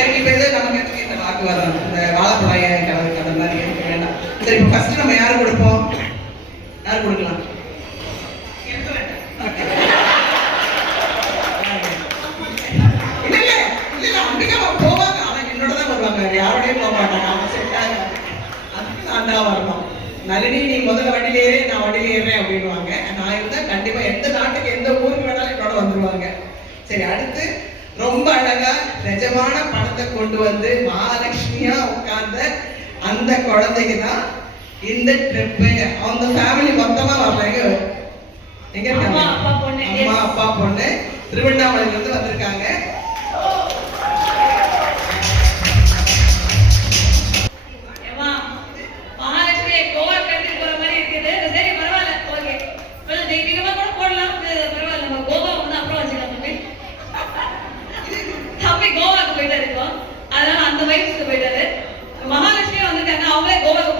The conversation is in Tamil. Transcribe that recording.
இறங்கி போய் நமக்கு எதுக்கு இந்த வாக்கு வரும், இந்த வாழைப்பழம் கிளம்புக்கு அந்த மாதிரி இருக்க வேண்டாம். சரி, இப்போ ஃபர்ஸ்ட் நம்ம யாரு கொடுப்போம்? யார் கொடுக்கலாம்? போவாங்க, ஆனா என்னோட தான் வருவாங்க, யாரோடய போக மாட்டாங்க. அவங்க செட் ஆகும், அதுக்கு நான் தான் வரணும். நளினி நீ முதல்ல வண்டியில ஏறே, நான் வண்டியில ஏறேன் அப்படின்வாங்க. நான் இருந்தா கண்டிப்பா எந்த நாட்டுக்கு எந்த ஊருக்கு வேணாலும் என்னோட வந்துருவாங்க. சரி, அடுத்து ரொம்ப அழகா நிஜமான பணத்தை கொண்டு வந்து மகாலட்சுமியா உட்கார்ந்த அந்த குழந்தைக்கு தான் இந்த ட்ரிப்பு. அவங்க ஃபேமிலி மொத்தமா வரலைங்க. எங்க இருக்காங்க? அம்மா அப்பா பொண்ணு திருவண்ணாமலையில இருந்து வந்திருக்காங்க. மகாலட்சுமி வந்துட்டாங்க, அவங்களே கோவாக்கு